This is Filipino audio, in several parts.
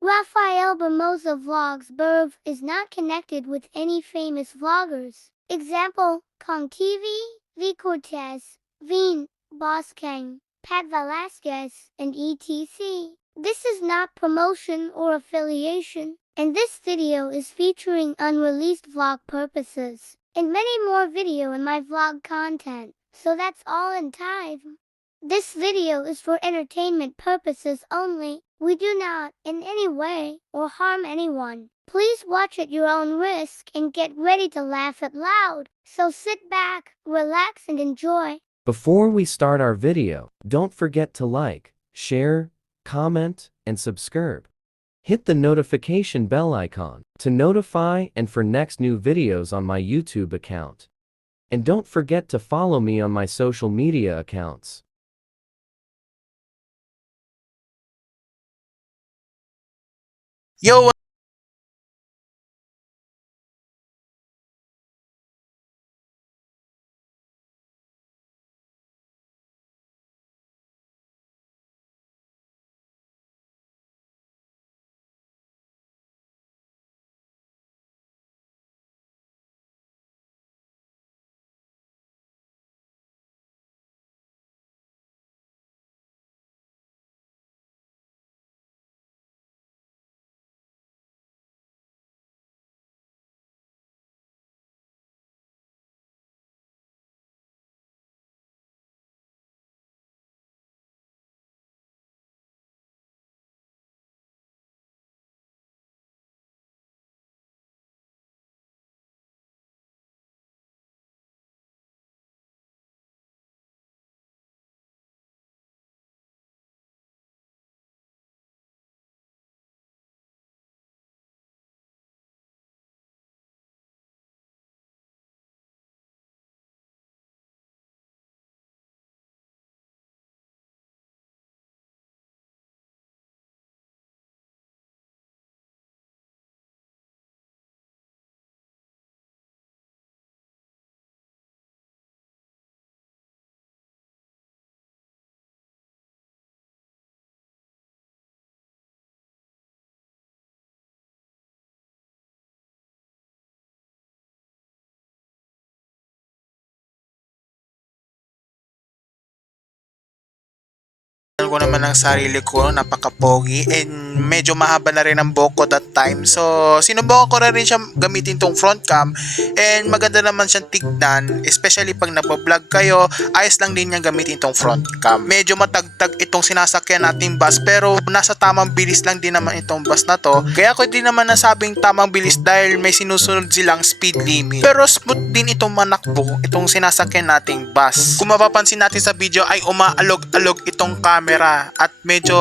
Rafael Bermosa Vlogs Burv is not connected with any famous vloggers. Example, Kong TV, V Cortez, Veen, Boss Kang, Pat Velasquez, and etc. This is not promotion or affiliation, and this video is featuring unreleased vlog purposes, and many more video in my vlog content, so that's all in time. This video is for entertainment purposes only. We do not, in any way, or harm anyone. Please watch at your own risk and get ready to laugh out loud. So sit back, relax and enjoy. Before we start our video, don't forget to like, share, comment, and subscribe. Hit the notification bell icon to notify and for next new videos on my YouTube account. And don't forget to follow me on my social media accounts. Yo, ko naman ang sarili ko, napaka-pogi and medyo mahaba na rin ang buhok ko that time. So, sinubukan ko na rin siya gamitin tong front cam and maganda naman siyang tignan, especially pag nagbo-vlog kayo, ayos lang din niyang gamitin tong front cam. Medyo matagtag itong sinasakyan nating bus pero nasa tamang bilis lang din naman itong bus na to. Kaya ko din naman nasabing tamang bilis dahil may sinusunod silang speed limit. Pero smooth din itong manakbo, itong sinasakyan nating bus. Kung mapapansin natin sa video ay umaalog-alog itong camera at medyo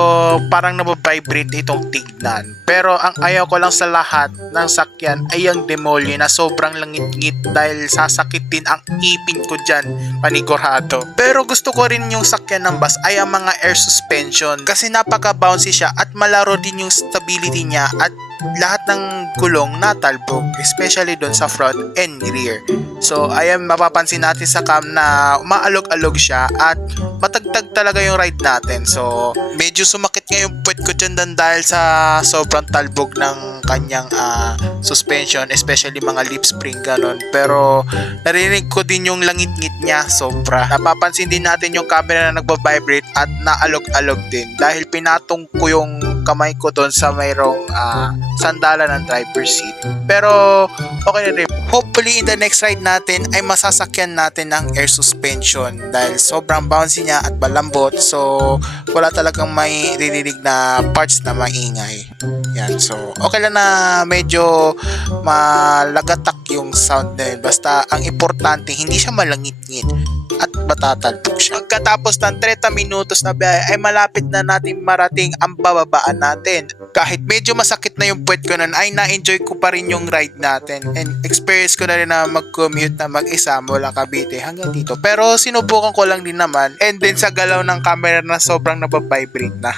parang nababibrate itong tignan. Pero ang ayaw ko lang sa lahat ng sakyan ay ang demolye na sobrang langit-ngit dahil sasakitin ang ipin ko dyan, panigurado. Pero gusto ko rin yung sakyan ng bus ay ang mga air suspension kasi napaka-bouncy siya at malaro din yung stability niya at lahat ng gulong natalbog, especially doon sa front and rear. So ayan, mapapansin natin sa cam na umaalog-alog siya at matagtag talaga yung ride natin. So medyo sumakit nga yung puwet ko dyan dahil sa sobrang talbog ng kanyang suspension, especially mga lip spring ganon. Pero narinig ko din yung langit-ngit niya sobra. Napapansin din natin yung camera na nagbabibrate at naalog-alog din dahil pinatong ko yung kamay ko doon sa mayroong sandala ng driver's seat. Pero okay na rin. Hopefully in the next ride natin ay masasakyan natin ng air suspension dahil sobrang bouncy niya at malambot. So wala talagang may ririnig na parts na maingay. Yan. So okay lang na medyo malagatak yung sound na yun. Basta ang importante hindi siya malangit-ngit at matatalbog siya. Pagkatapos ng 30 minutos na biyahe ay malapit na natin marating ang bababaan natin. kahit medyo masakit na yung puwet ko nun ay na-enjoy ko pa rin yung ride natin and experience ko na rin na mag-commute na mag-isa mula Cavite hanggang dito. Pero sinubukan ko lang din naman and then sa galaw ng camera na sobrang nababibrate na.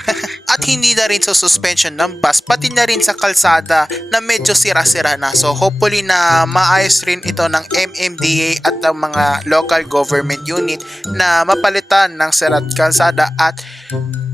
At hindi na rin sa suspension ng bus, pati na rin sa kalsada na medyo sira-sira na. So hopefully na maayos rin ito ng MMDA at ang mga local government unit na mapalitan ng sirat kalsada at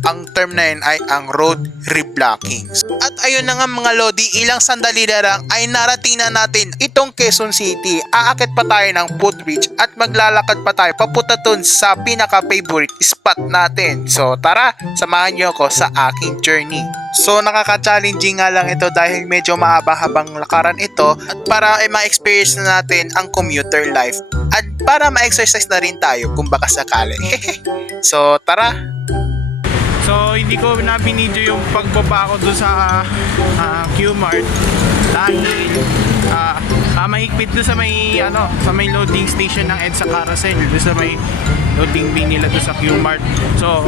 ang term na yun ay ang road reblocking. At ayun na nga mga Lodi, ilang sandali na lang ay narating na natin itong Quezon City. Aakit pa tayo ng footbridge at maglalakad pa tayo papunta dun sa pinaka-favorite spot natin. So tara, samahan nyo ako sa aking journey. So nakaka-challenging nga lang ito dahil medyo mahaba-habang lakaran ito at para ma-experience na natin ang commuter life at para ma-exercise na rin tayo kung baka sakali. So tara! So hindi ko na binidyo yung pagbaba ko doon sa Q-Mart dahil mahigpit doon sa may loading station ng EDSA Carousel, doon sa may loading bay nila doon sa Q-Mart. So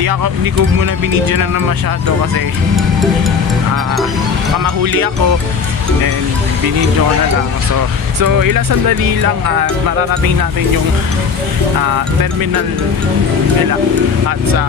hindi ko muna binidyo na masyado kasi kamahuli ako and binidyo ko na lang. So ilang sandali lang at mararating natin yung terminal nila at sa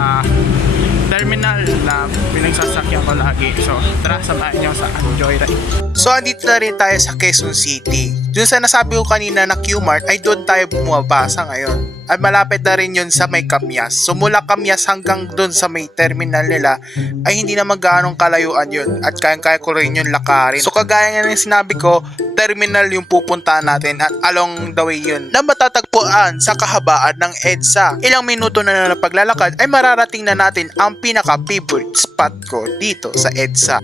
terminal na pinagsasakyan ko lagi. So tara, samahan nyo sa Joyride. So andito na rin tayo sa Quezon City. Doon sa nasabi ko kanina na Q-Mart ay doon tayo bumabasa ngayon. At malapit na rin yun sa may Kamyas. So mula Kamyas hanggang doon sa may terminal nila ay hindi naman gaanong kalayuan yun. At kayang-kaya ko rin yun lakarin. So kagaya nga ng sinabi ko, terminal yung pupuntahan natin at along the way yun na matatagpuan sa kahabaan ng EDSA. Ilang minuto na paglalakad ay mararating na natin ang pinaka-favorite spot ko dito sa EDSA.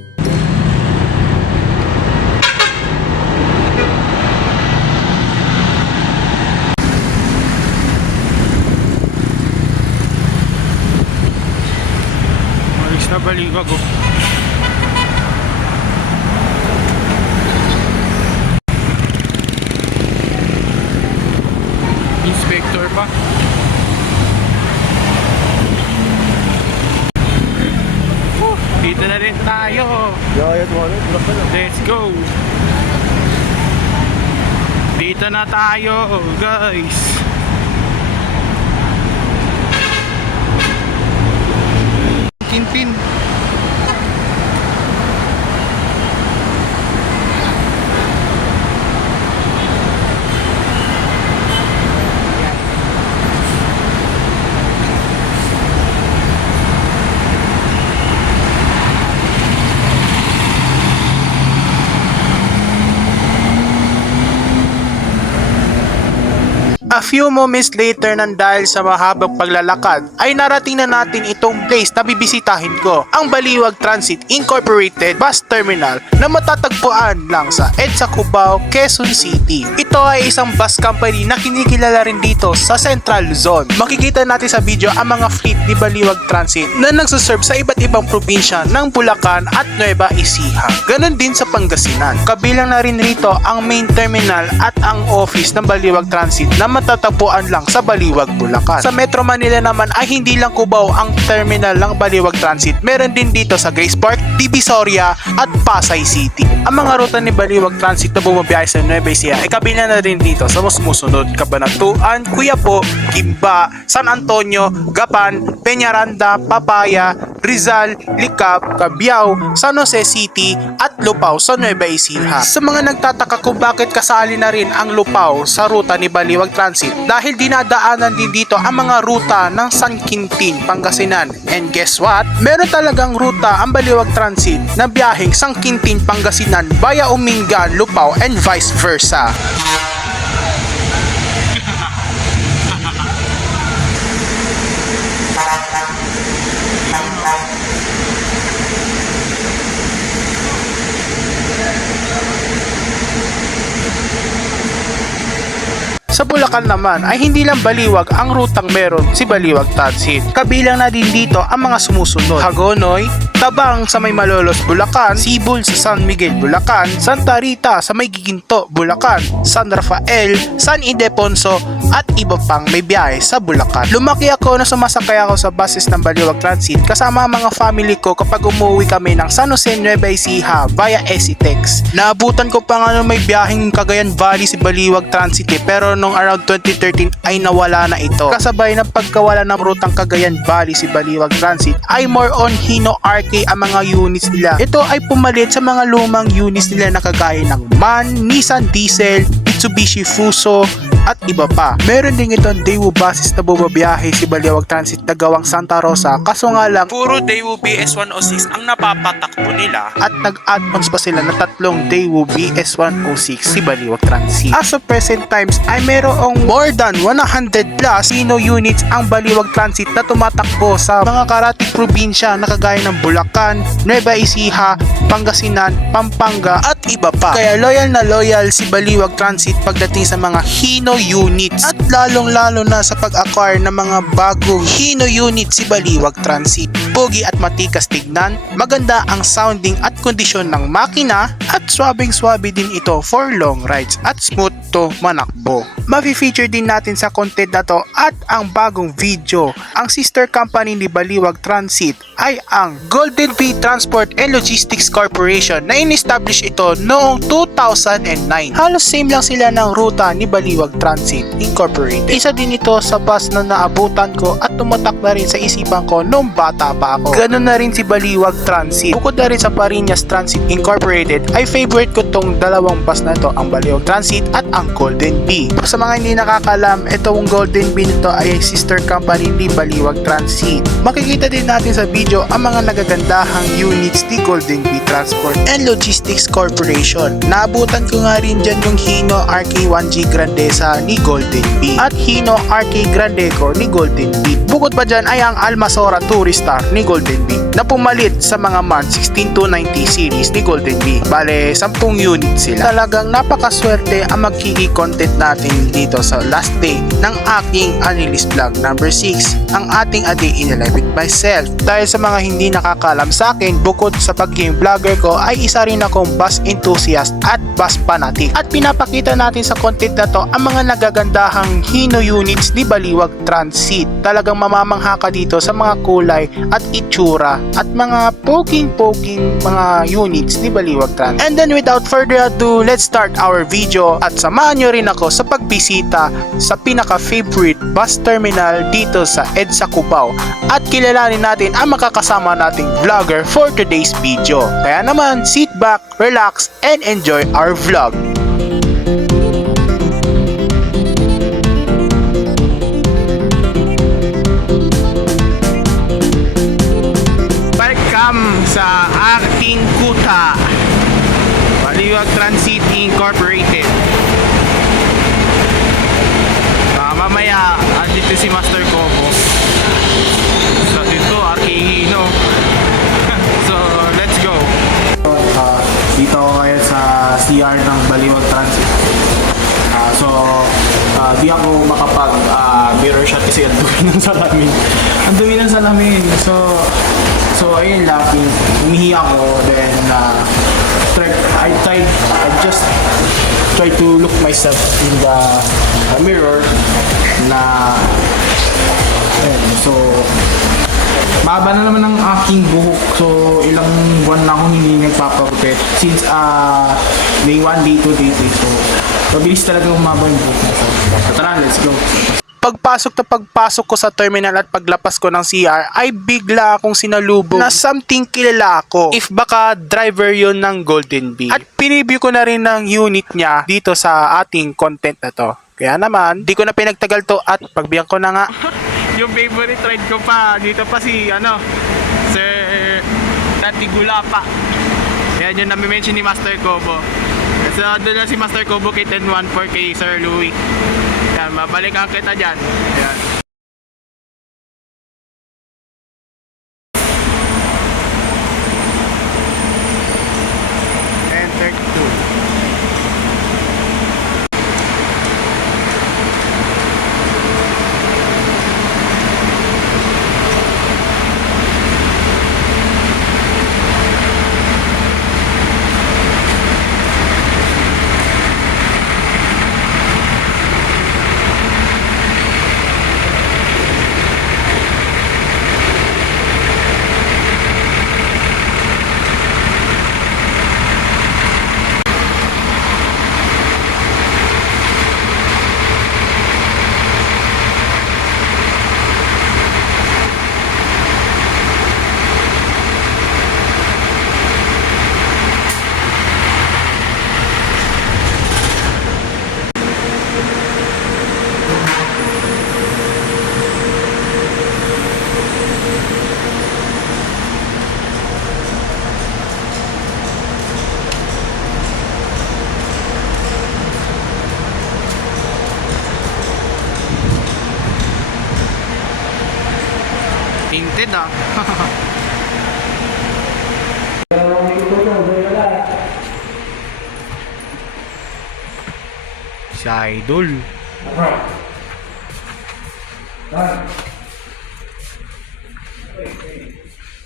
Malis na baliwag oh. Inspector pa. Dito na rin tayo. Let's go. Dito na tayo, guys. Kinpin. A few moments later nang dahil sa mahabang paglalakad ay narating na natin itong place na bibisitahin ko, ang Baliwag Transit Incorporated Bus Terminal na matatagpuan lang sa EDSA Cubao, Quezon City. Ito ay isang bus company na kinikilala rin dito sa Central Zone. Makikita natin sa video ang mga fleet ni Baliwag Transit na nagsaserve sa iba't ibang probinsya ng Bulacan at Nueva Ecija. Ganon din sa Pangasinan. Kabilang na rin rito ang main terminal at ang office ng Baliwag Transit na matatagpuan lang sa Baliwag, Bulacan. Sa Metro Manila naman ay hindi lang Cubao ang terminal ng Baliwag Transit. Meron din dito sa Grace Park, Divisoria at Pasay City. Ang mga ruta ni Baliwag Transit na bumabiyahe sa Nueva Ecija ay kabilang na rin dito sa sumusunod: Cabanatuan, Quiapo, Gimba, San Antonio, Gapan, Peñaranda, Papaya, Rizal, Licap, Cabiao, San Jose City at Lupao sa Nueva Ecija. Sa mga nagtataka kung bakit kasali na rin ang Lupao sa ruta ni Baliwag Transit, dahil dinadaanan din dito ang mga ruta ng San Quintin, Pangasinan. And guess what? Meron talagang ruta ang Baliwag Transit na biyaheng San Quintin, Pangasinan via Umingan, Lupao and vice versa. Sa Bulacan naman ay hindi lang Baliwag ang rutang meron si Baliwag Transit. Kabilang na din dito ang mga sumusunod: Hagonoy, Tabang sa may Malolos, Bulacan, Sibol sa San Miguel, Bulacan, Santa Rita sa may Giginto, Bulacan, San Rafael, San Ildefonso at iba pang may biyahe sa Bulacan. Lumaki ako na sumasakay ako sa buses ng Baliwag Transit kasama ang mga family ko kapag umuwi kami ng San Jose Nueva Ecija via Esitex. Naabutan ko pa nga may biyaheng Cagayan Valley si Baliwag Transit pero nung around 2013 ay nawala na ito. Kasabay ng pagkawala ng rutang Cagayan Valley si Baliwag Transit ay more on Hino RK ang mga units nila. Ito ay pumalit sa mga lumang units nila na kagaya ng MAN, Nissan Diesel, Mitsubishi Fuso at iba pa. Meron din itong Daewoo buses na bumabiyahe si Baliwag Transit na gawang Santa Rosa, kaso nga lang puro Daewoo BS106 ang napapatakbo nila at nag-add-ons pa sila na 3 Daewoo BS106 si Baliwag Transit. As of present times ay merong more than 100 plus Hino units ang Baliwag Transit na tumatakbo sa mga karating probinsya na kagaya ng Bulacan, Nueva Ecija, Pangasinan, Pampanga at iba pa. Kaya loyal na loyal si Baliwag Transit pagdating sa mga Hino units at lalong-lalo na sa pag-acquire ng mga bagong Hino units si Baliwag Transit. Pogi at matikas tignan, maganda ang sounding at kondisyon ng makina at swabing-swabe din ito for long rides at smooth to manakbo. Mafi-feature din natin sa content na to at ang bagong video. Ang sister company ni Baliwag Transit ay ang Golden Bee Transport and Logistics Corporation na in-establish ito noong 2009. Halos same lang sila ng ruta ni Baliwag Transit Incorporated. Isa din ito sa bus na naabutan ko at tumatak na rin sa isipan ko noong bata pa ako. Ganun na rin si Baliwag Transit. Bukod na rin sa Parinas Transit Incorporated ay favorite ko tong dalawang bus na to, ang Baliwag Transit at ang Golden Bee. Sa mga hindi nakakalam, itong Golden Bee nito ay sister company ni Baliwag Transit. Makikita din natin sa video ang mga nagagandahang units ni Golden Bee Transport and Logistics Corporation. Naabutan ko nga rin dyan yung Hino RK1G Grandeza ni Golden Bee at Hino RK Grandeco ni Golden Bee. Bukod pa dyan ay ang Almasora Touristar ni Golden Bee na pumalit sa mga MAN 16290 series ni Golden Bee. Bale, 10 units sila. Talagang napakaswerte ang magkiki content natin dito sa last day ng aking Anilis Vlog number 6, ang ating A Day in the Life with Myself. Dahil sa mga hindi nakakalam sa akin, bukod sa pagiging vlogger ko ay isa rin akong bus enthusiast at bus fanatic. At pinapakita natin sa content na to ang mga nagagandahang Hino units ni Baliwag Transit. Talagang mamamangha ka dito sa mga kulay at itsura at mga poking mga units ni Baliwag Transit. And then without further ado, let's start our video at samahan nyo rin ako sa pagbisita sa pinaka-favorite bus terminal dito sa EDSA Cubao at kilalanin natin ang makakasama nating vlogger for today's video. Kaya naman, sit back, relax, and enjoy our vlog. Welcome sa ating kuta, Baliwag Transit Incorporated. Mamaya, andito si Master Cobo. So, dito, Hino. So, let's go. Dito ako ngayon sa CR ng Baliwag Transit. Di ako makapag mirror shot kasi ang dumi ng salamin. Ang dumi ng salamin. So ayun lang, umihi ako, then I just try to look myself in the mirror na so mahaba na naman ang aking buhok. So ilang buwan na akong hindi nagpapagupit since day 1, day 2, day 3. So mabilis talaga humaba yung buhok. So tara, let's go. Pagpasok ko sa terminal at paglapas ko ng CR ay bigla akong sinalubong na something kilala ko, if baka driver yon ng Golden Bee. At pinreview ko na rin ng unit niya dito sa ating content na to. Kaya naman, di ko na pinagtagal to at pagbiyan ko na nga. Yung favorite ride ko pa, dito pa si Sir Natigulapa. Yan yung nami-mention ni Master Cobo. So doon na si Master Cobo kay 1014 kay Sir Louie. Yan, mabalikan kita dyan. Yan. Enter 2. Idol.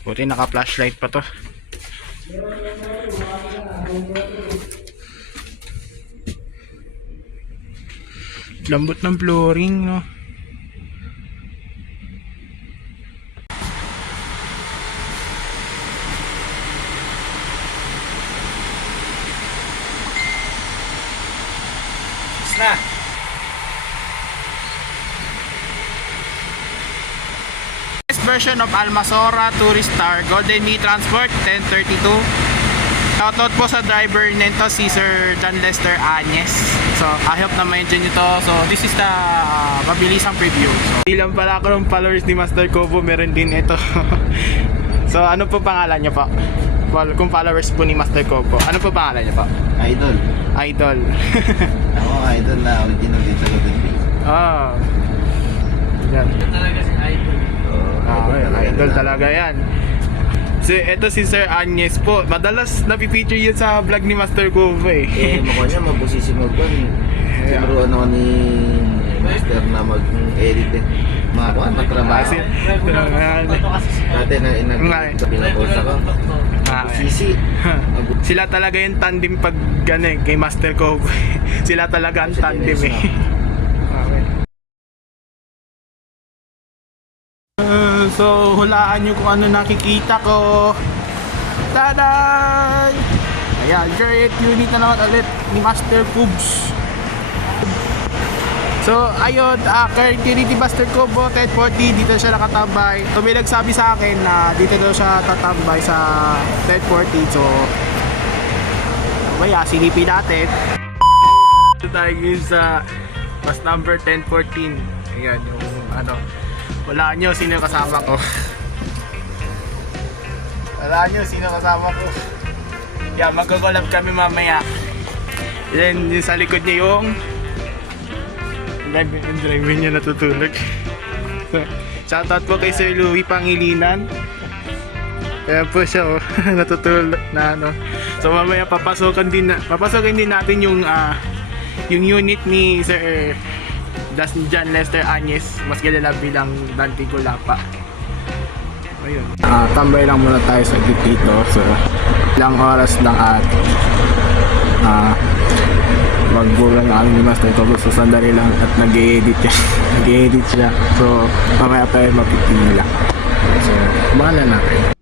Buti naka-flashlight pa to. Lambot ng flooring, no? Na. This version of Almasora Tourist Star Golden Meat Transport 1032. Shoutout po sa driver nito, si Sir John Lester Agnes. So I hope na ma-enjoy nyo to. So this is the mabilisang preview. So ilang pala ako ng followers ni Master Kobo, meron din ito. So ano po pangalan nyo po? Kung followers po ni Master Kobo, ano po pangalan nyo po? Idol. Idol. Ako idol na original din sa Golden Bay. Ah. Yan. Talaga si Idol. Idol talaga yan. So, ito si Sir Agnes po. Madalas napipicture yun sa vlog ni Master Kobo eh. Mukha niya mabusisi magban. Tinuruan ako ni Master na mag-edit eh. Matrabaho. Kasi, Kasi Dati na pinapost ako. Busisi. sila talaga yung tandem pag kay Master Kobo. Sila talaga ang tandem eh. Okay. So hulaan nyo kung ano nakikita ko. Taday! Ayan, great unit na naman ulit ni Master Cubes. So ayun, currently ni Master Kobo 1040, dito siya nakatambay. So may nagsabi sa akin na dito daw siya tatambay sa 1040. So kaya silipin natin. Ito tayo ngayon sa bus number 1014. Ayan yung ano. Wala nyo sino kasama ko. Wala nyo sino kasama ko. Yeah, magkakolab kami mamaya. Then yung sa likod niya yung driver niya natutulog. So, shoutout po kay Sir Louie Pangilinan. Kaya po siya natutulog na ano. So mamaya papasokin din natin yung unit ni Sir John Lester Agnes, mas kilala bilang Dante Gulapa. Ayun. Tambay lang muna tayo sa dito. So ilang oras lang at magbulang ang ni Master Kobo. So sandali lang at nag-edit siya. So mamaya tayo mapipila. So bahala natin.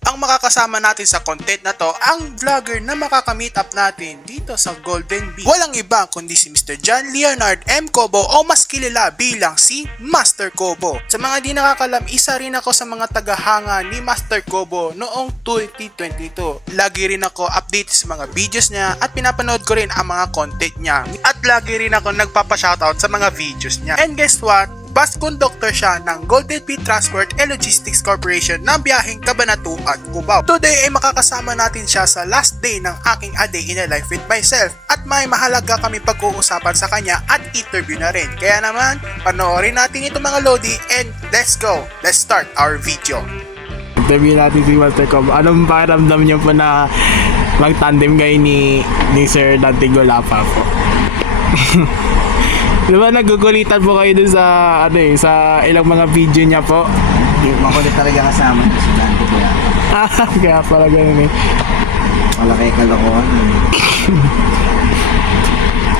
Ang makakasama natin sa content na to, ang vlogger na makaka-meet up natin dito sa Golden Bee. Walang iba kundi si Mr. John Leonard M. Kobo o mas kilala bilang si Master Kobo. Sa mga di nakakalam, isa rin ako sa mga tagahanga ni Master Kobo noong 2022. Lagi rin ako update sa mga videos niya at pinapanood ko rin ang mga content niya. At lagi rin ako nagpapa-shoutout sa mga videos niya. And guess what? Bus conductor siya ng Golden Meat Transport and Logistics Corporation ng biyaheng Cabanatuan at Cubao. Today ay makakasama natin siya sa last day ng aking A Day in a Life with Myself at may mahalaga kami pag-uusapan sa kanya at interview na rin. Kaya naman, panoorin natin itong mga lodi and let's go! Let's start our video. Interview natin si Master Kobo. Anong pakiramdam niyo po na mag-tandem kayo ni Sir Dante Gulapa po? Diba nagugulitan po kayo dun sa sa ilang mga video niya po? Makulit talaga kasama niya si Dante Gulapa. Kaya pala ganun eh. Malaki kalokohan.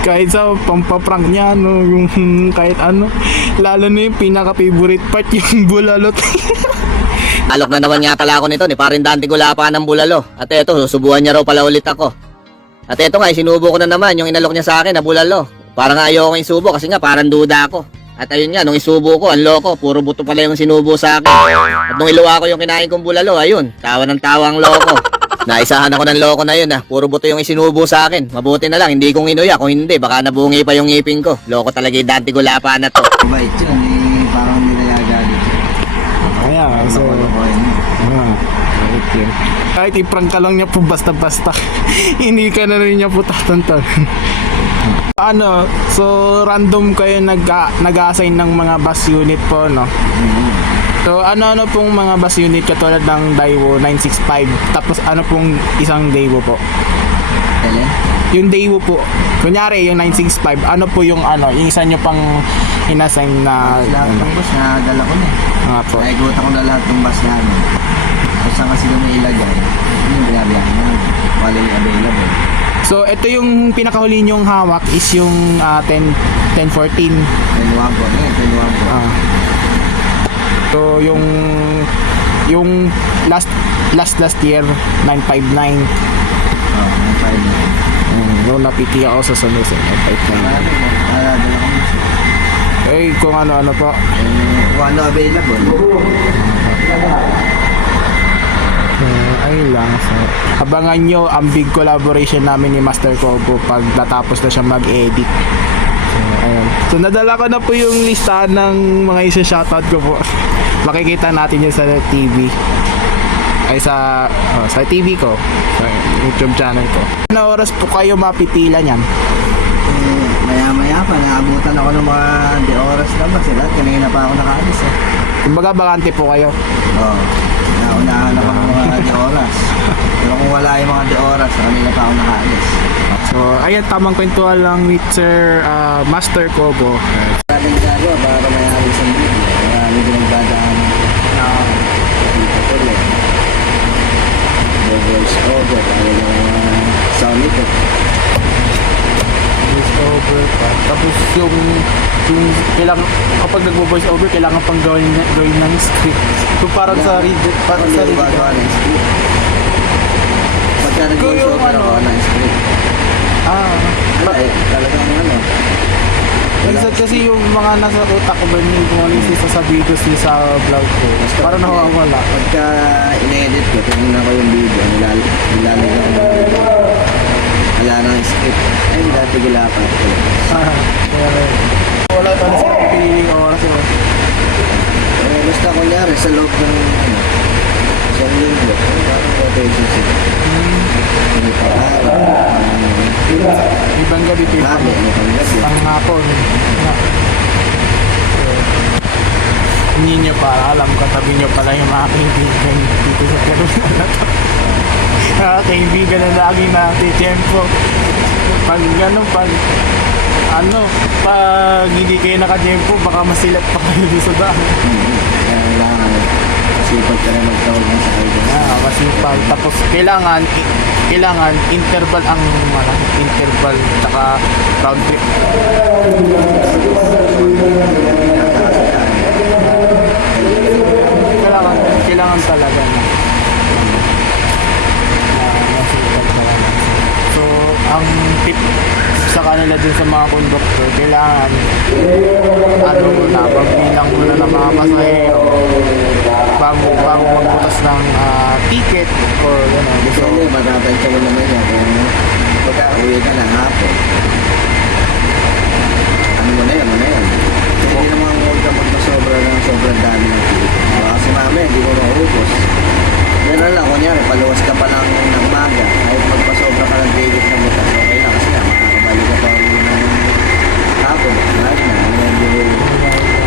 Kahit sa pampaprank niya, no, yung kahit ano, lalo na yung pinaka-favorite part, yung bulalot. Alok na naman nga pala ako nito ni parin Dante Gulapa ng bulalo. At eto, susubuhan niya raw pala ulit ako. At eto nga, sinubo ko na naman yung inalok niya sa akin na bulalo. Parang ayoko isubo kasi nga parang duda ako. At ayun nga, nung isubo ko, ang loko, puro buto pala yung sinubo sa akin. At nung iluwa ko yung kinain kong bulalo, ayun, tawa ng tawa ang loko. Naisahan ako ng loko na yun puro buto yung isinubo sa akin. Mabuti na lang, hindi kong inuya, kung hindi, baka nabungi pa yung ngipin ko. Loko talaga yung Dante Gulapa na to. Mabait yun eh. Parang nilayagalit siya. Kaya, so, Kalokohan niya. okay. Kahit i-prank ka lang niya po basta-basta, hindi ka na rin niya po tatantan. Ano, so random kayo nag-assign ng mga bus unit po, no? So ano pong mga bus unit katulad ng Daewoo 965, tapos ano pong isang Daewoo po? Kailan? Yung Daewoo po. Kunyari, yung 965, ano po yung yung isa nyo pang inassign na Lahat ng bus na dala ko na. nga po. Naigutan ko na lahat ng bus namin. Kung saan kasi yung nailagay, yun yung binabiyahin namin. Wala yung available. So, ito yung pinakahuli nyong hawak is yung 1014. 10-1 po. Ngayon, 10-1 po. So, yung last year, 959. Oo, 959. Yung napiti ako sa Sanusi, 959. Marami po. Dala ko bus. Eh, kung ano po. Kung ano available. Ay lang. So, abangan nyo ang big collaboration namin ni Master Kobo pag natapos na siya mag-edit. So, ayun. So, nadala ko na po yung listahan ng mga isa-shoutout ko po. Makikita natin yun sa TV. Ay sa TV ko. Sa YouTube channel ko. Ano oras po kayo mapipila niyan? Maya-maya pa, naabutan ako ng mga di oras na ba sila. Kanina pa ako nakaalis eh. Kumbaga bakante po kayo. Oo. Naunahan ako ng mga di oras. Pero kung wala yung mga di oras, kanina pa ako nakaalis. So, ayan, tamang kwentuhan lang with Sir Master Kobo. Maraming gagawa para mayari sa video. Maraming ginagdadaan. Dito ko rin. Voice over. Ayaw ng mga sound effect. Voice over pa. Tapos yung kailangan kapag nagvo-voice over kailangan pang gawin ng script. So parang sa reader, parang sa reader. Gagawa ng script. Pagka nag-voice yung over ako ng script. Wala eh. Talagang ano. Minsan kasi yung mga nasa utak ko ba yung kung ano yung sasabihin ko sa vlog ko. Parang nawawala. Pagka in-edit ko, tingnan ko yung video, nilalagay ko ng video. Wala nang script. Ay, dati gula pa. Wala pa na sa piniling oras yun. Basta kunyari, sa loob ng isang linggo, parang quotation sila. May pag-araw, Ibang gabi pa marami, may pag-gabi. ang hapon. Hindi nyo para alam, katabi nyo pala yung mga kaibigan dito sa Perumal na to. Mga kaibigan na lagi natitiyempo. Pag pag hindi kayo nakatiyempo, baka masilat pa kayo dito sa daan. Kailangan, masipag ka na magtawag ng sa kaibigan. Masipag. Tapos kailangan interval ang interval tsaka round trip. Kailangan talaga na masipag talaga. So, ang tip sa kanila dun sa mga conductor, kailangan magbilang muna ng mga pasahero bago magbutas ng ticket or Kasi hindi, matatansya mo naman yan. Kung pagka-uwi ka na hapon, ano mo na yan. Hindi naman huwag ka magpasobra ng sobrang dami ng ticket. Kasi mamaya, hindi mo maubos. Yan lang, kunyari, paluwas ka pa lang ng maga, kahit magpasobra ka ng ticket na butas, okay na kasi nga, makakabalik ka pa ulit ng hapon. Lagi na, medyo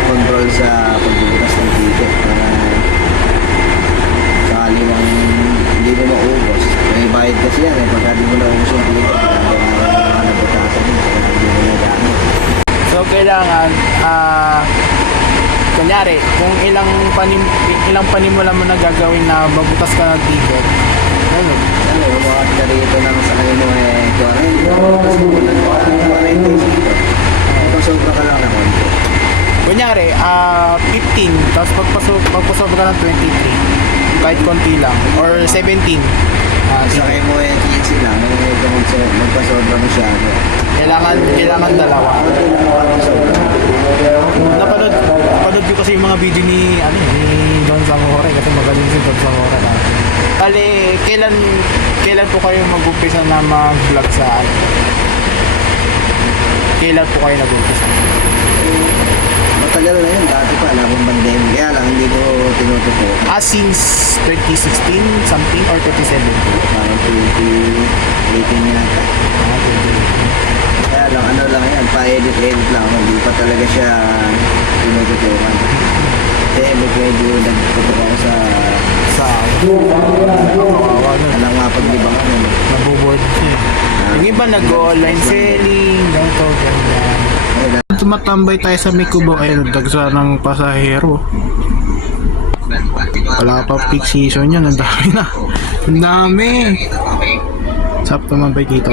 control sa pagbubutas ng ticket para sakali mang hindi mo maubos. May bayad kasi yan eh, pagka di mo naubos yung ticket, ginagawa ng nabutasan mo, kaya hindi mo nagamit. So kailangan kunyari kung ilang panimula mo na gagawin na mabutas ka ng ticket. Ano? Ano, umukat ka rito ng sa kanino eh, 40. Tapos kung wala 40 dito, magpasobra ka lang na konti. Kunyari 15 tapos pagpasobra ka ng 23 kahit konti lang or 17. Sakay mo eh, 15 lang, magpasobra mo siya. Kailangan dalawa. Napanood ko kasi yung mga video ni Don Zamora kasi magaling si Don Zamora na. Bale, kailan po kayo mag-umpisa na mag-vlog sa Kailan po kayo nag-umpisa? Matagal na yun, dati pa, alam kong pandemic. Kaya lang, hindi ko tinutupo. Since 2016 something or 2017? Parang 2018 yata. Kaya lang, ano lang yan, pa-edit lang. Hindi pa talaga siya tinututukan. Kasi medyo nagtutok ako sa Kawawa ano, Alam nga paglibangan yun. nabuboard siya. Yung iba nag-online selling, ganito, ganyan. Tumatambay tayo sa Mikubo, ayun, dagsa ng pasahero. Wala pa peak season yan, ang dami na. Ang dami. Sap tumambay dito.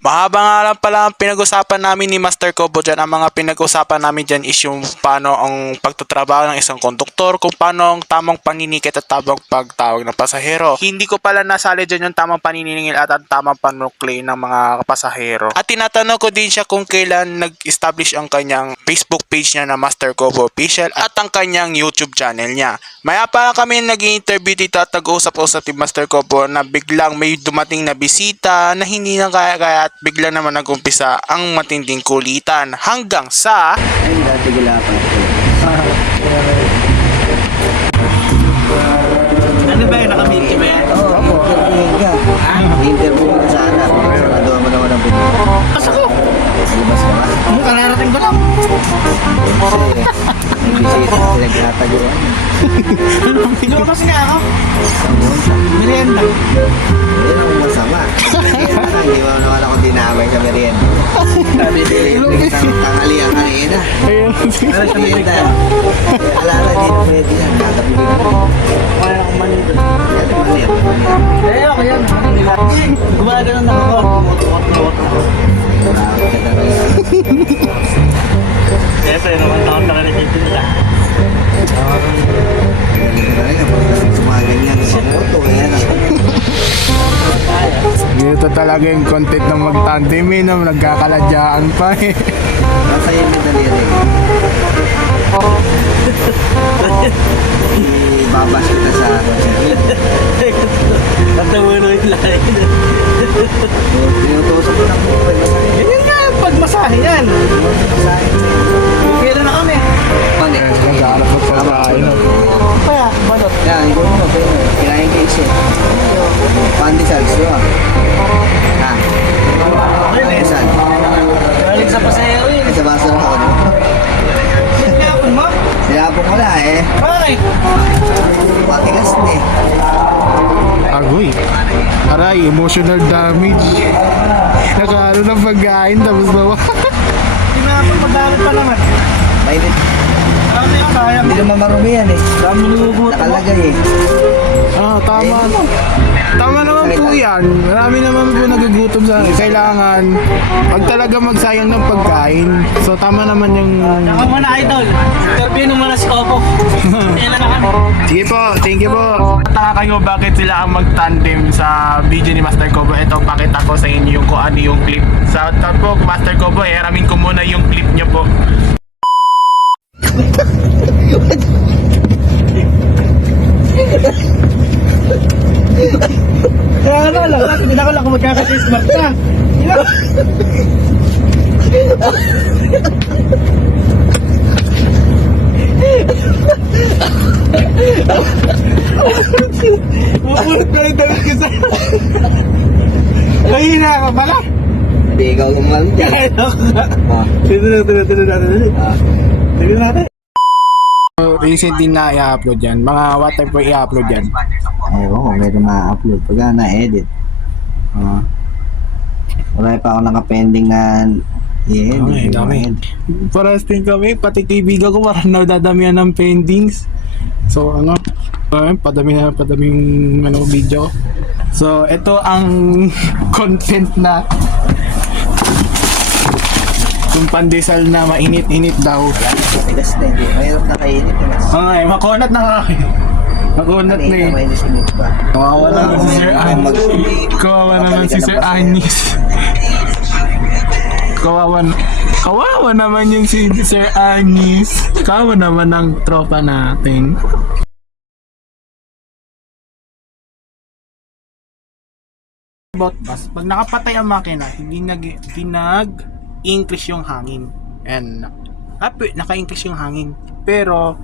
Mahaba nga lang pala ang pinag-usapan namin ni Master Kobo dyan. Ang mga pinag-usapan namin dyan is yung paano ang pagtatrabaho ng isang konduktor, kung paano ang tamang paninikit at tamang pagtawag ng pasahero. Hindi ko pala nasali dyan yung tamang paniningil at ang tamang panukli ng mga pasahero. At tinatanong ko din siya kung kailan nag-establish ang kanyang Facebook page niya na Master Kobo Official at ang kanyang YouTube channel niya. Maya pa kami nag-interview dito at nag-usap-usap ni Master Kobo na biglang may dumating na bisita na hindi na kaya-kaya at bigla naman nag-umpisa ang matinding kulitan hanggang sa Ayun, dati gulapan. Ano ba yun? Nakamit ka ba yan? Oo, interviewin ka. Interview ka sana. Sarado mo naman ang pinito. Pasok ko! Lumabas ka ba? Ano, kararating ko lang. Kasi may bisita na pinagtataguan. Lumabas nga ako. Samunta. Merienda. Yan ang masama. Merienda lang, di mo naman ako dinamay sa merienda. Tanghalian kanina. Merienda. Alala, di pwede yan. Tatapilin mo. Wala akong manito. Yan, Eh, ako yan. Gumagano'n na ako. Tumutukot-tukot ako. Bakit ka talaga? Siyempre, naman taon na rin dito nila. Talaga, pag sumaganyan sa moto, yan. Dito talaga yung content ng mag-tandem eh, no? Nagkakaladyaan pa eh. Nasa yun yung daliri. Ibabas kita sa Tatamuno yung lahat. tinutusok ko ng buhay. Ganyan nga, pagmasahe yan. Kailan na kami? Mali. Nagkakalap ng pagkain. Kaya, balot. Yan, ikaw mo, kinain case eh. Pandesal, siya. Ha? Pandesal. Galing sa pasahero yun. Sa basura ako, no? Sinapon mo? Sinapon ko na eh. Bakit? Matigas na eh. Agoy. Aray, emotional damage. Nakahalo ng pagkain tapos nawa. Sinapon, madami pa naman. Mainit. Ano yan, kaya mo? Hindi naman marumi yan eh. Dami nilugot mo. Nakalagay eh. Ah, tama. Tama naman po yan. Marami naman po nagugutom sa kailangan. Pag talaga magsayang ng pagkain. So tama naman yung... Ako muna, idol. Interview nung muna si Kopo. Kailan na kami? Sige po, thank you po. Taka kayo bakit sila ang mag-tandem sa video ni Master Kobo. Ito, pakita ko sa inyo yung kung ano yung clip. Sa po, Master Kobo, ramin ko muna yung clip niyo po. Kaya ano lang, hindi na ko lang kung magkaka-smart ka. Mapulot ka rin damit ka sa'yo. Mahina ka pala. Hindi ikaw gumawa dyan. Ah. Tuloy natin. Ah. Tuloy natin. Recently na i-upload yan. Mga what time po i-upload yan? Ewan ko, meron na-upload. Pagka na-edit. Wala pa ako naka-pending na i-edit. Dami. Parang din kami, pati kaibigan ko parang nadadamihan ng pendings. So ano, padaming video. So ito ang content na yung pandesal na mainit-init daw. Matigas na hindi. Mahirap na kainit. Ay, makunat na nga. Makunat na eh. May nisinit pa. Kawawa naman si Sir Anis. Kawawa naman si Sir Anis. Kawawa naman yung si Sir Anis. Kawawa naman ng tropa natin. Pag nakapatay ang makina, hindi nag-increase yung hangin. And naka-increase yung hangin. Pero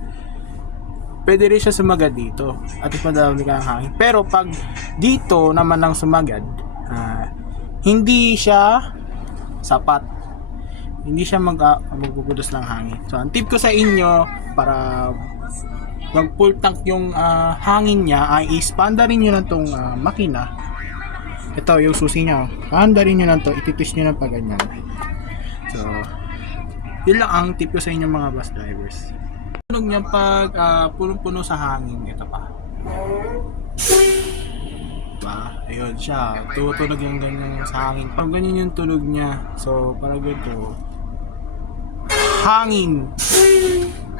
pwede rin siya sumagad dito at mas madami ka ng hangin. Pero pag dito naman ang sumagad, hindi siya sapat. Hindi siya magpupudos ng hangin. So, ang tip ko sa inyo para mag full tank yung hangin niya ay ispandarin nyo na tong makina. Ito yung susi niya. Pandarin nyo na to, ititwist nyo na pa ganyan. So, yun lang ang tip ko sa inyo mga bus drivers. Tunog niya pag punong-puno sa hangin. Ito pa. Diba? Ayun siya. Tutunog yung ganyan sa hangin. Pag ganyan yung tunog niya. So, parang ganito. Hangin.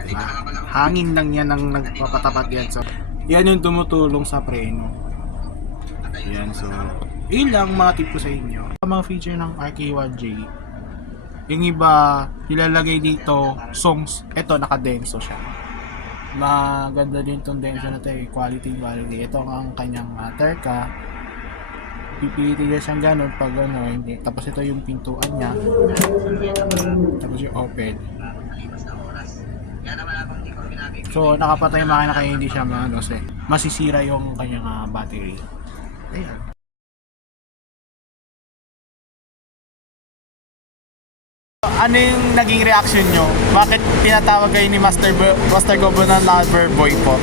Diba? Hangin lang yan ang nagpapatapat yan. So, yan yung tumutulong sa preno. Yan. So, yun lang mga tip ko sa inyo. Mga feature ng RK1J. Yung iba, ilalagay dito songs. Ito, nakadenso siya. Maganda din itong denso na ito eh. Quality. Ito ang kanyang terka. Pipilitin niya siyang ganun pag ano, hindi. Tapos ito yung pintuan niya. Tapos yung open. So, nakapatay yung makina kaya hindi siya masisira yung kanyang battery. Ayan. Ano yung naging reaction nyo? Bakit tinatawag kayo ni Master Gobo na lover boy po?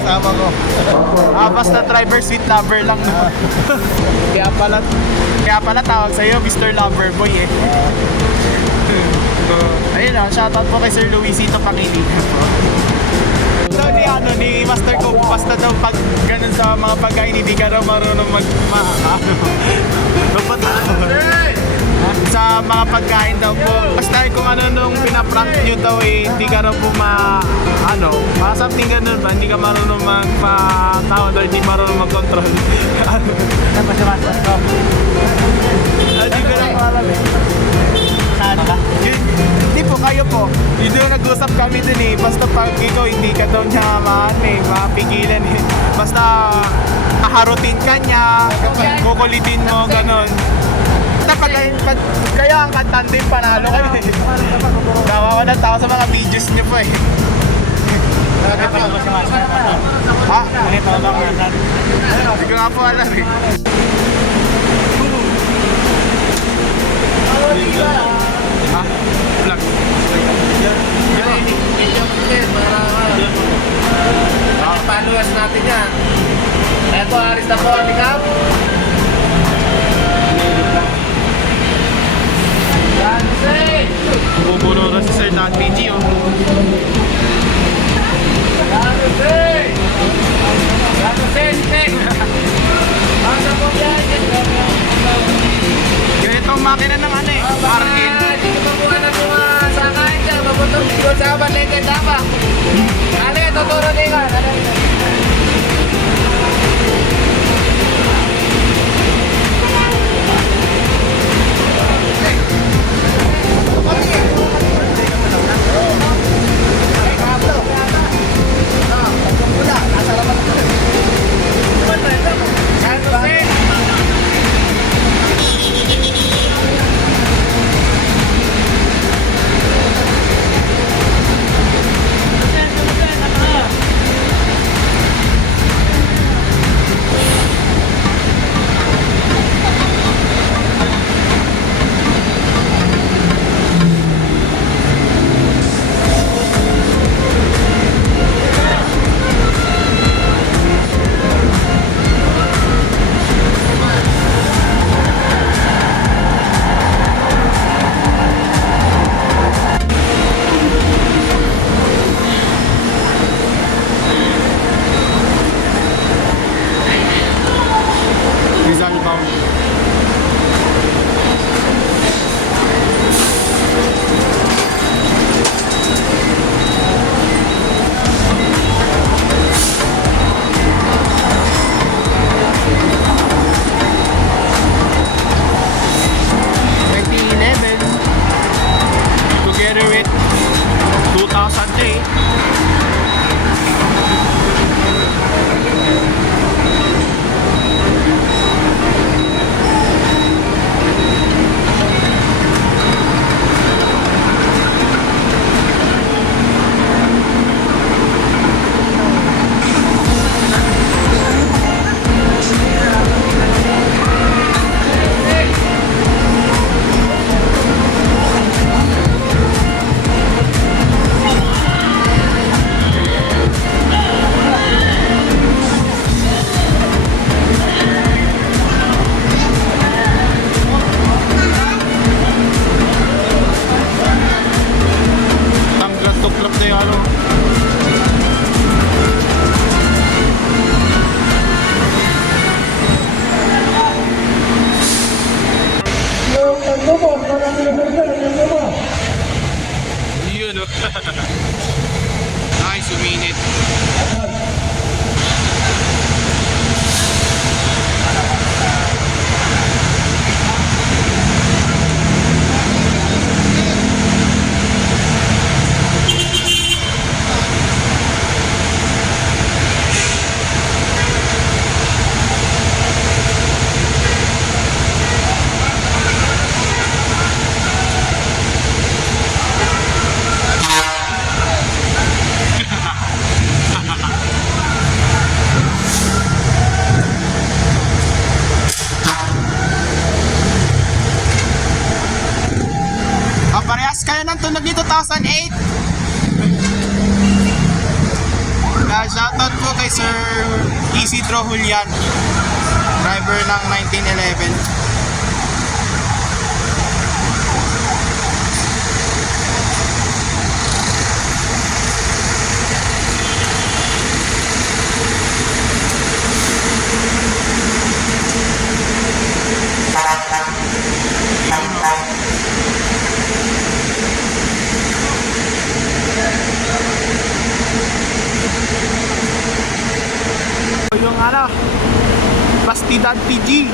Kasama ko. Basta driver, sweet lover lang no? Kaya pala tawag sa'yo Mr. Lover Boy eh. So, ayun lang, shoutout po kay Sir Luisito Pangilinan po. So ni Master ko, basta daw pag ganun sa mga pagkain, hindi ka daw marunong sa mga pagkain daw po. Basta kung ano nung pinaprank nyo daw eh, hindi ka daw po something ganun ba, hindi ka marunong magpatawad or hindi marunong mag-control. Ano ba si Master ko? Hindi ko lang alam eh. Saan ka? Hindi po, kayo po. Hindi nag-usap kami dun eh. Basta pag ikaw, hindi ka daw niya mapigilan eh. Basta haharutin ka niya, kukulitin mo, ganun. Kaya ang katandem panalo kayo eh. Kawawa ng tao sa mga videos niyo po eh. Nakita ko ba si Master? Ha? Nakita ko ba si Master? Hindi ko nga po alam eh. Ha? Vlog. Followers natin yan. Eto, aris na po, Atikap. Buburo na si Sir Dan PG oh. Ganitong makina ng ano eh, Martin. Dito pa po na po sa kain dyan. Mabutong dito sa balete dapa. Ano tuturo din ka? Parehas kayo ng tunog ni 2008. Shoutout po kay Sir Isidro Julian, driver ng 1911. Yung ano, Bastidad PG.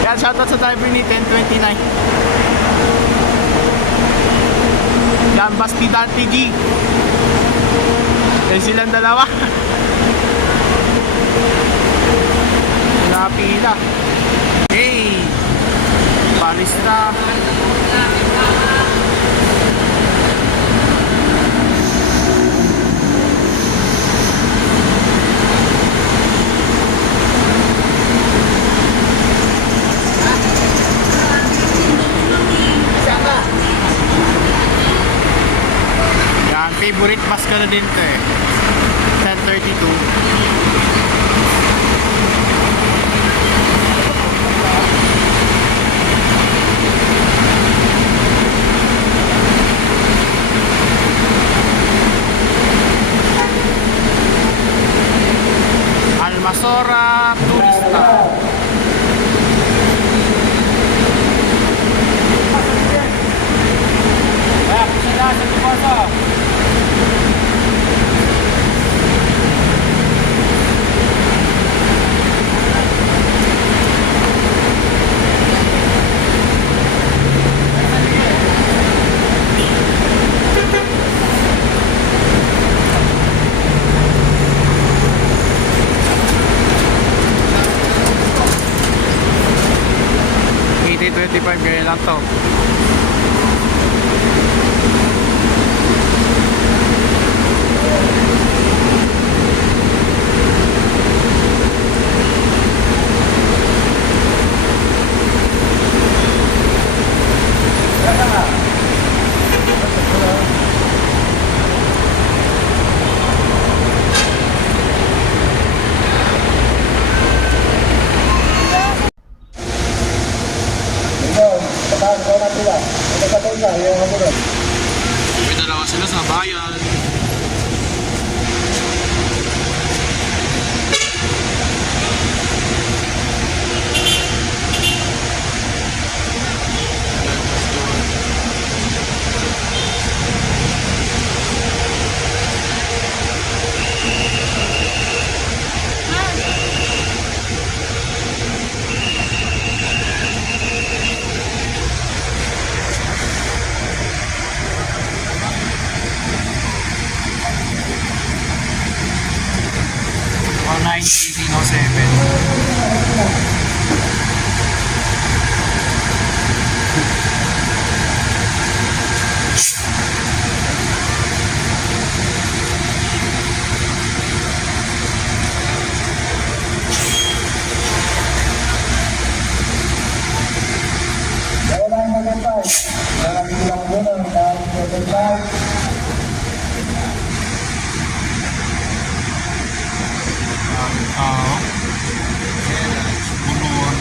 Yan, shoutout sa driver ni 1029. Yan, Bastidad PG. Yan silang dalawa. Napila. Hey, Paris na. Yan, favorite bus ka na din to eh. 1032. Almasora Turista. $25 ganyan lang to. May dalawa sila sa bayan.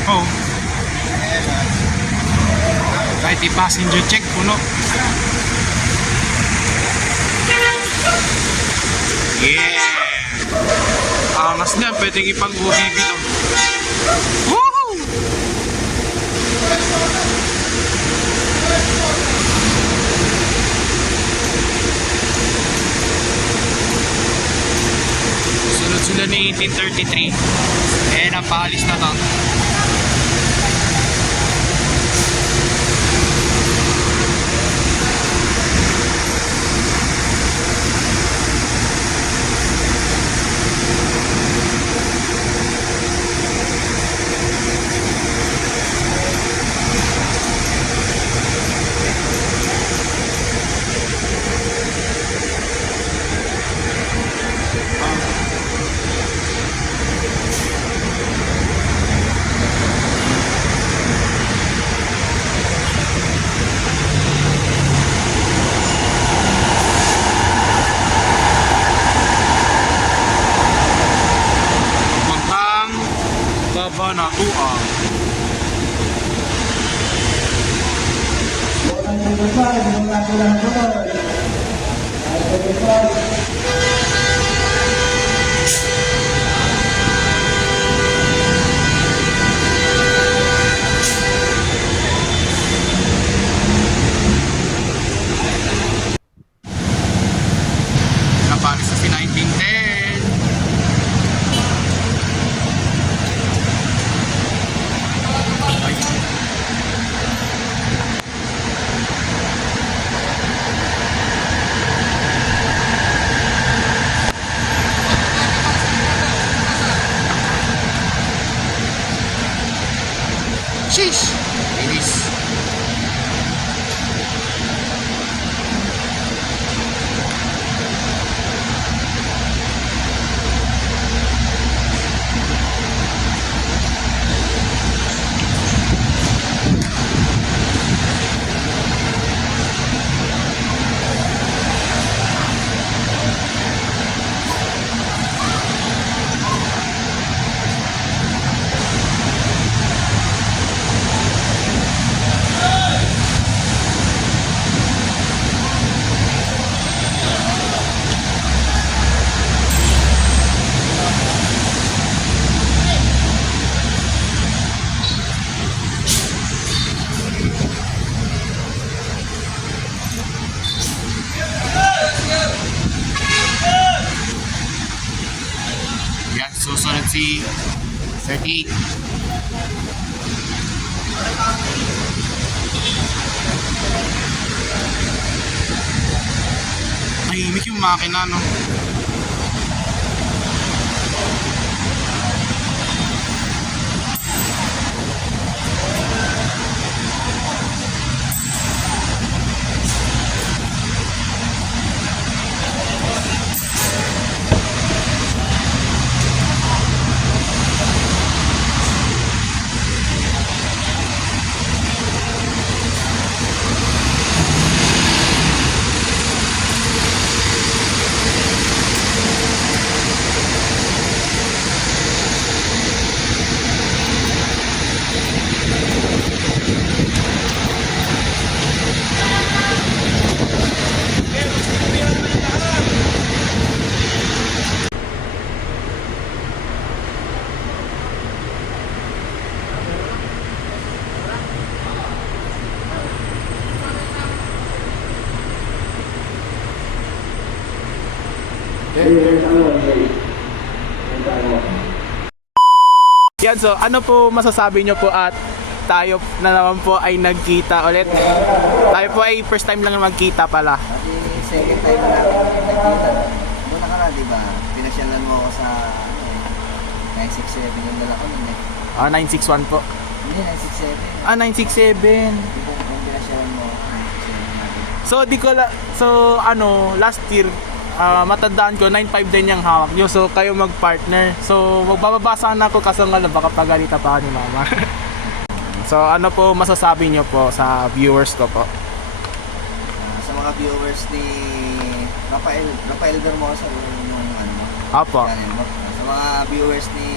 Oh. Kahit i-passenger check, puno. Yeah! Angas na, pwedeng ipag-UTV to. Woohoo! Sunod sila ni 1833. Eh, napaalis na to. Kabanatuan. Napalis na si 1910. Ay. Sheesh! Bilis. Yan, susunod si 38. Tahimik yung makina, no? Yan, so ano po masasabi nyo po at tayo na naman po ay nagkita ulit. Tayo po ay first time lang magkita pala. Kasi second time na natin nagkita. Doon na ka na, di ba? Pinasyalan mo ako sa 967 yung dala ko nun eh. Ah, 961 po. Hindi, 967. Ah, 967. Kung pinasyalan mo ako, 967 natin. So di ko last year matandaan ko 9.5 din yung hawak nyo, so kayo magpartner. So magbabasa na ako kaso nga lang baka pagalita pa ni mama. So ano po masasabi nyo po sa viewers ko po? Sa mga viewers ni Rafael Bermosa yung ano mo. Apo. Channel mo. Sa mga viewers ni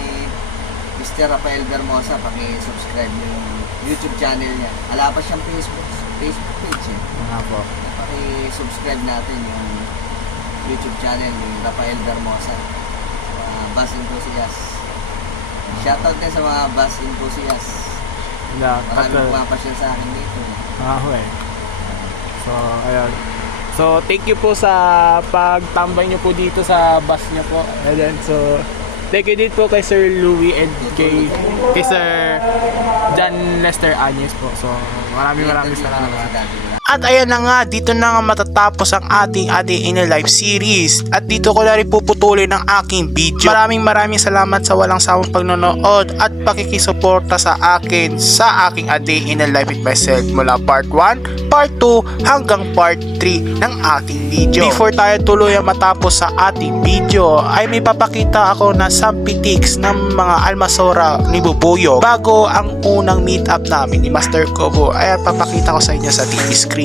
Mr. Rafael Bermosa, paki-subscribe yung YouTube channel niya. Wala pa siyang Facebook page eh. Apo. Paki-subscribe natin yung YouTube channel ni Rafael Bermosa. Bus Enthusiast. Shoutout din sa mga bus enthusiast. Yeah, Maraming pumapasyal sa akin dito. So ayun. So thank you po sa pagtambay nyo po dito sa bus nyo po. And then so thank you din po kay Sir Louie and kay Sir John Lester Agnes po. So maraming salamat. At ayan na nga, dito na nga matatapos ang ating A Day in a Life series. At dito ko na rin puputulin ang aking video. Maraming salamat sa walang sawang pagnonood at pakikisuporta sa akin sa aking A Day in a Life with myself mula part 1, part 2 hanggang part 3 ng ating video. Before tayo tuluyang matapos sa ating video ay may papakita ako na sampitiks ng mga almasora ni Bubuyo bago ang unang meet up namin ni Master Kobo. Ay papakita ko sa inyo sa TV screen.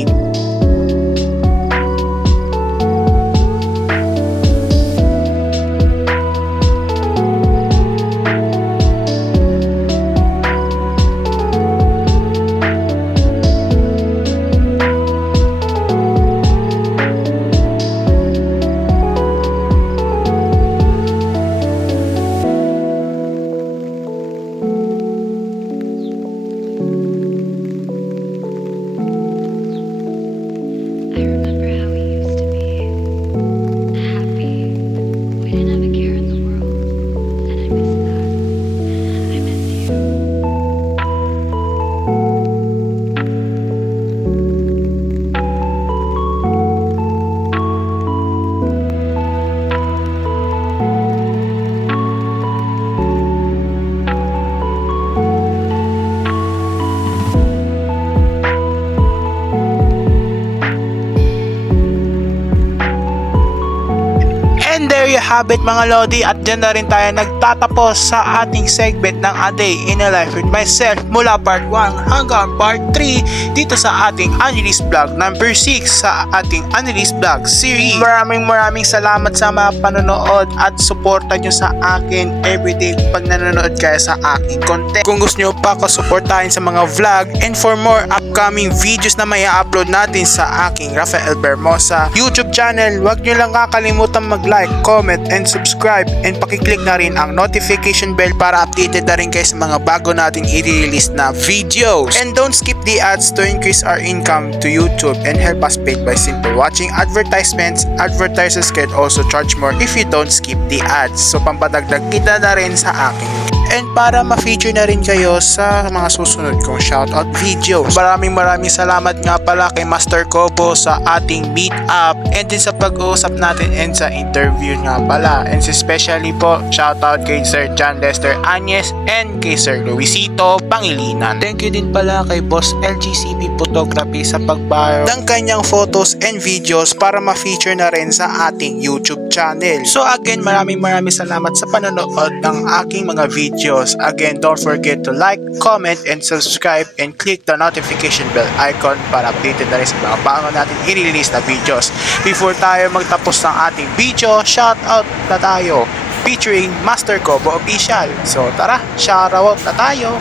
you have it mga Lodi, at dyan na rin tayo nagtatapos sa ating segment ng A Day in a Life with Myself mula part 1 hanggang part 3 dito sa ating unreleased vlog number 6 sa ating unreleased vlog series. Maraming salamat sa mga panonood at suporta nyo sa akin everyday pag nanonood kayo sa aking content. Kung gusto nyo pa ako suportahin sa mga vlog and for more upcoming videos na may upload natin sa aking Rafael Bermosa YouTube channel, huwag nyo lang kakalimutan mag-like, comment, and subscribe, and pakiclick na rin ang notification bell para updated na rin kayo sa mga bago natin i-release na videos. And don't skip the ads to increase our income to YouTube and help us paid by simple watching advertisements. Advertisers can also charge more if you don't skip the ads. So pampadagdag kita na rin sa aking and para ma-feature na rin kayo sa mga susunod kong shoutout videos. Maraming salamat nga pala kay Master Kobo sa ating meet up and din sa pag-uusap natin and sa interview nga pala. And especially po, shoutout kay Sir John Lester Anyes and kay Sir Luisito Pangilinan. Thank you din pala kay Boss LGCP Photography sa pagbayad ng kanyang photos and videos para ma-feature na rin sa ating YouTube channel. So again, maraming salamat sa panonood ng aking mga videos. Again, don't forget to like, comment, and subscribe, and click the notification bell icon para updated na rin sa mga bago natin i-release na videos. Before tayo magtapos ng ating video, shoutout na tayo featuring Master Kobo Official. So tara, shoutout na tayo!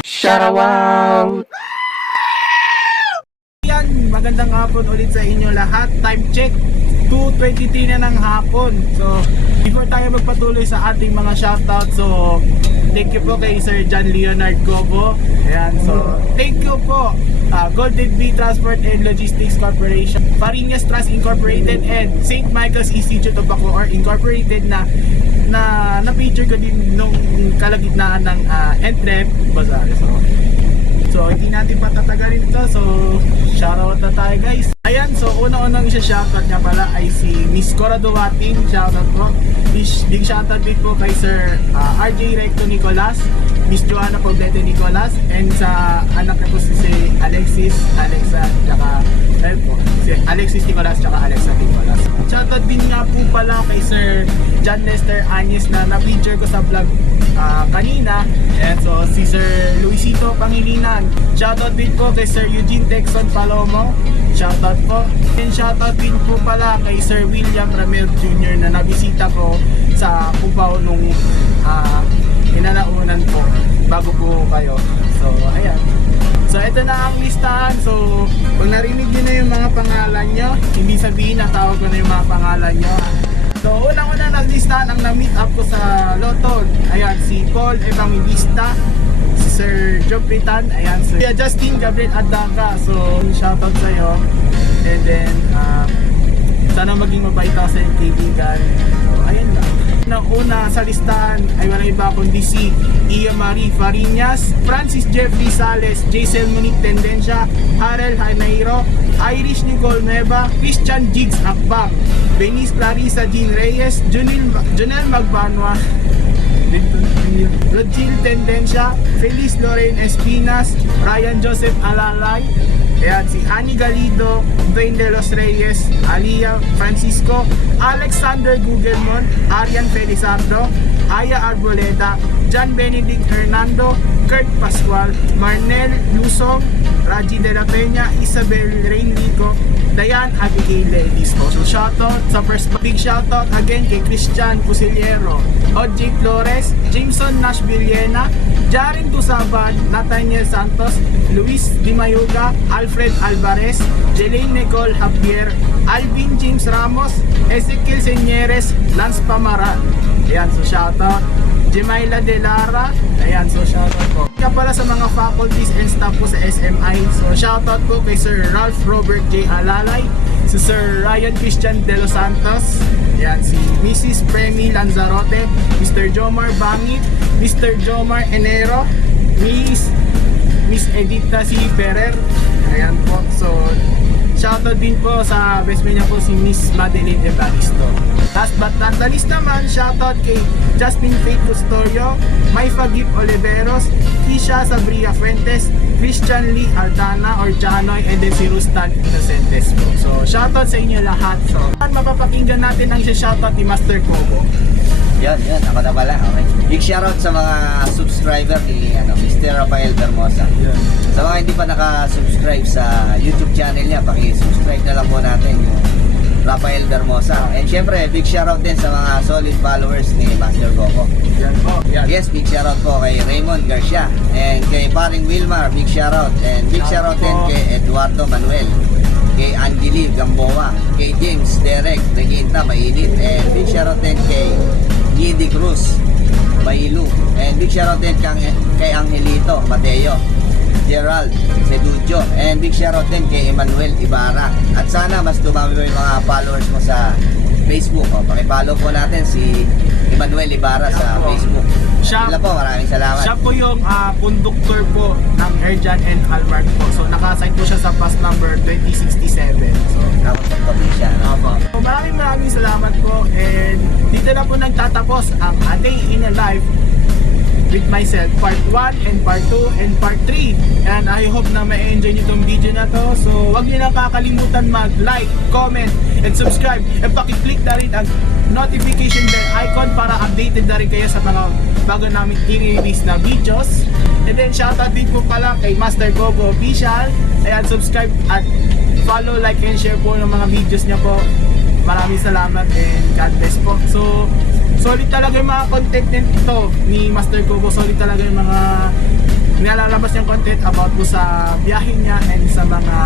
Shoutout! Yan, magandang hapon ulit sa inyo lahat. Time check, 2:23 na ng hapon. So, before tayo magpatuloy sa ating mga shoutout, so thank you po kay Sir John Leonard Cobo. Ayan, so thank you po Golden Bee Transport and Logistics Corporation, Farinas Trust Incorporated, and St. Michael's Institute of Bacoor Incorporated na na-feature ko din nung kalagitnaan ng Entrep Bazaar. So hindi natin patatagalin ito. So shoutout na tayo guys. Ayan, so una-unang isa-shoutout nga pala ay si Miss Cora Duwating. Shoutout po. Big shoutout din po kay Sir RJ Recto Nicolas, Miss Joanna Poblete Nicolas, and sa anak na po si Alexa, tsaka si Alexis Nicolas tsaka Alexa Nicolas. Shoutout din nga po pala kay Sir John Lester Anyes na na-feature ko sa vlog kanina. And so si Sir Luisito Pangilinan. Shoutout din po kay Sir Eugene Texon Palomo. Shoutout po. And shoutout din po pala kay Sir William Ramel Jr. na nabisita ko sa Cubao nung inalaunan po bago po kayo. So ayan. So ito na ang listahan. So kung narinig nyo na yung mga pangalan nyo, hindi sabihin na tawag ko na yung mga pangalan nyo. So unang-una na listahan ang na-meet up ko sa Lotto. Ayan, si Paul Evangelista, si Sir Joe Pritan, ayan, si Justin Gabriel Adaka. So shoutout sa'yo. And then sana maging mabait ako sa iyong kaibigan. So ayan lang. Una sa listahan ay wala iba kundi si Ia Marie Farinas, Francis Jeffrey Sales, Jaisel Monique Tendencia, Harel Janeiro, Irish Nicole Nueva, Christian Jigs Akbak, Benice Clarissa Jean Reyes, Junel Magbanwa, Rodgil Tendencia, Feliz Lorraine Espinas, Ryan Joseph Alalay, ayan, si Annie Galido, Dwayne De Los Reyes, Alia Francisco, Alexander Gugelmon, Arian Felizardo, Aya Arboleda, John Benedict Hernando, Kurt Pascual, Marnel Lusong, Raji De La Peña, Isabel Reynrico, Dayan Abigail Lelisco. So shoutout sa first big shoutout again kay Christian Pusiliero, OJ Flores, Jameson Nash Villena, Jaren Tusaban, Nathaniel Santos, Luis Di Mayuga, Alfred Alvarez, Jelaine Nicole Javier, Alvin James Ramos, Ezekiel Señeres, Lance Pamaran. Ayan, so shoutout. Jemaila De Lara, ayan, so shoutout po. Kaya pala sa mga faculties and staff po sa SMI, so shoutout po kay Sir Ralph Robert J. Alalay, si Sir Ryan Christian De Los Santos, ayan, si Mrs. Premi Lanzarote, Mr. Jomar Bangit, Mr. Jomar Enero, Miss Edita C. Ferrer, ayan po. So shoutout din po sa best friend niya po si Miss Madeline Evaristo. Last but not the least naman, shoutout kay Jasmine Faith Custodio, Maifa Gip Oliveros, Kisha Sabria Fuentes, Christian Lee Aldana or Janoy, and then si Rustan Innocentes po. So shoutout sa inyo lahat. So mapapakinggan natin ang shoutout ni Master Kobo. Yan, ako na pala. Okay. Big shoutout sa mga subscriber ni Mr. Rafael Bermosa. Sa mga hindi pa naka-subscribe sa YouTube channel niya, paki-subscribe na lang po natin yung Rafael Bermosa. And syempre, big shoutout din sa mga solid followers ni Master Coco. Yan po. Yan. Yes, big shoutout po kay Raymond Garcia and kay Paring Wilmar, big shoutout. And big shoutout din kay Eduardo Manuel, kay Angeli Gamboa, kay James Derek Reginta Mainit, and big shoutout din kay Yidi Cruz Mailu, and big shoutout din kay Angelito Mateo, Gerald Sedujo, and big shoutout din kay Emmanuel Ibarra. At sana mas dumami pa yung mga followers mo sa Facebook. Pakipollow po natin si Emmanuel Ibarra sa Facebook. Sila po, maraming salamat. Siya po yung conductor po ng Erjan and Almark po. So naka-assign po siya sa bus number 2067. So Tapos sa probinsya. So, maraming salamat po, and dito na po nagtatapos ang A Day in a Life with myself, part 1 and part 2 and part 3, and I hope na ma-enjoy nyo itong video na to. So wag nyo na kakalimutan mag-like, comment, and subscribe, and pakiclick na rin ang notification bell icon para updated na rin kayo sa mga bago namin i-release na videos. And then shoutout din po pala kay Master Gogo Official. Ayan, subscribe at follow, like, and share po ng mga videos niya po. Maraming salamat and God bless po. So solid talaga yung mga content nito ni Master Gogo. Solid talaga yung mga nilalabas niyang content about po sa biyahe niya and sa mga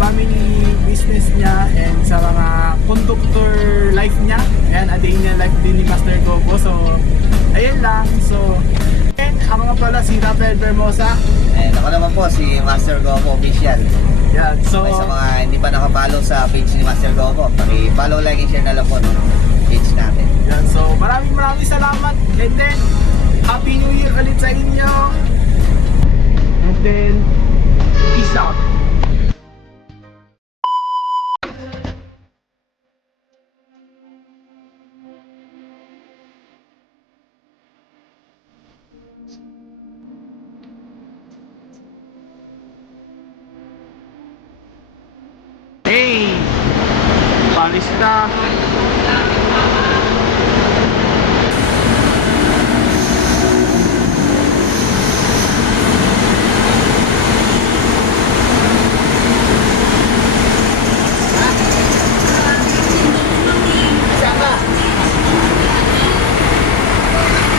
family business niya and sa mga conductor life niya. And a day niya life din ni Master Gogo. So ayun lang. So and ako nga pala si Rafael Bermosa. And ako naman po si Master Gogo Official. Yan. So Sa mga hindi pa nakapollow sa page ni Master Gogo, paki-follow, like, and share na lang po no page natin. yan. So maraming salamat. And then Happy New Year ulit sa inyo. And then peace out. Hey! Palis na!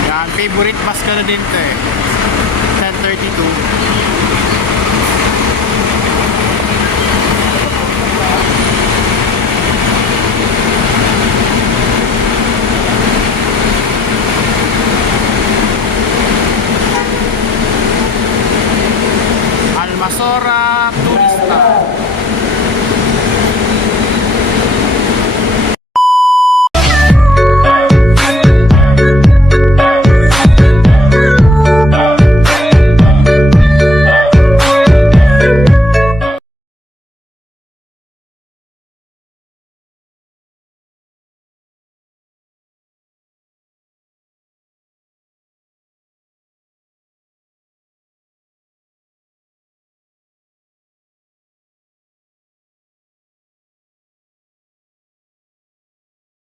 Yan, favorite bus ka na din to eh. 1032.